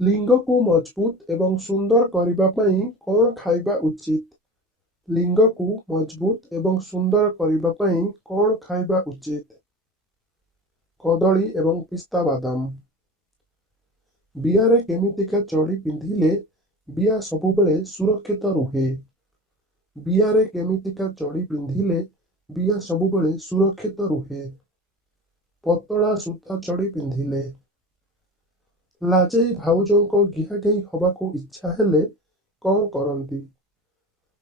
लिंग को मजबूत एवं सुंदर करने ପାଇଁ कौन खाଇବା उचित? लिंग को मजबूत एवं सुंदर करने ପାଇଁ कौन खाଇବା उचित? कदली एवं पिस्ता बादाम। बियारे केमितिका चढ़ी पिंधिले बिया सबुबले सुरक्षित रुहे? बियारे केमितिका चढ़ी पिंधिले बिया सबुबले सुरक्षित रुहे? पतला सूता चढ़ी पिंधिले। लाजेई भाउजों गिहागेई हवाको इच्छा हेले कौन करती?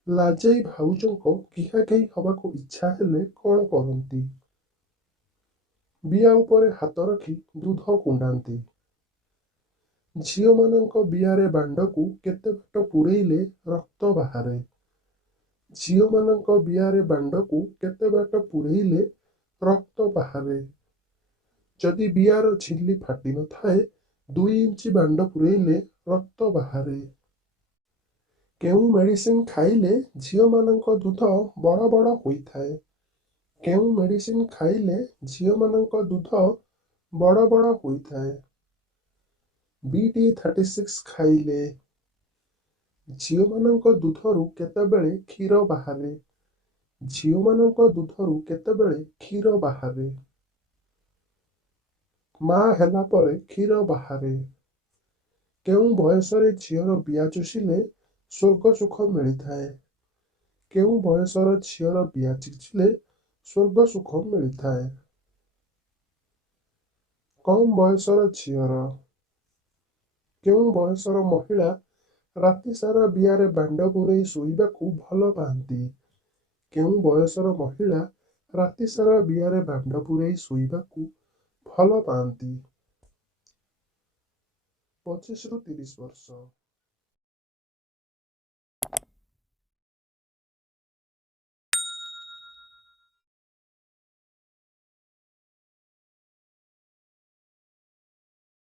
लाजेई भाउजों गिहागेई हवाको इच्छा हेले कौन करती? बिया उपरे हाथ रखी दूध कुंडाती। झील मानक बियारे बांडकू केते बाट पुरेइले रक्त बाहारे? झील मानक बियारे बांडकू केते बाट पुरेइले रक्त बाहारे? जदि बियार झिल्ली फाटी न थाए 2 इंच बांड पुरेइले रक्त बाहारे? केउ मेडिसिन खाइले झील मानक दूध बड़ बड़ होइथाए? केउ मेडिसिन खाइले झील मानक दूध बड़ बड़ होइथाए? BT36 खाइले झील मानक दूधरू केतेबेले क्षीर बाहारे? झील मानक दूधरू केतेबेले क्षीर बाहारे? माँ हेला परे क्षीर बाहारे? केउ बयसरे झीर बिया चुषिले स्वर्ग सुख मिलिथाए? केउ बयसर झीर बिया चिचिले स्वर्ग सुख मिलिथाए? कम बयसर झीर केउ बयसर महिला राति सारा बियारे बांड पुरई शोइबाकू भल पाती? केउ बयसर महिला राति सारा बियारे बांड पुरई शोइबाकू भल पाती? 25 ରୁ 30 वर्ष।